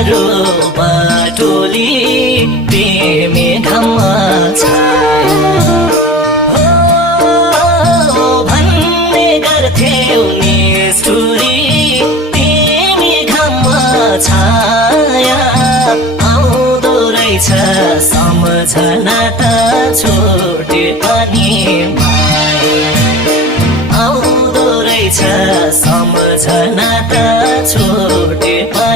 तिम्रो बाटोली प्रेमी घाममा छाया हो भन्ने गर्थ्यौ निष्ठुरी तिमी घाममा छाया आउँदो रहेछ सम्झना त छोटे पनि माया आउँदो रहेछ सम्झना त छोटे पनि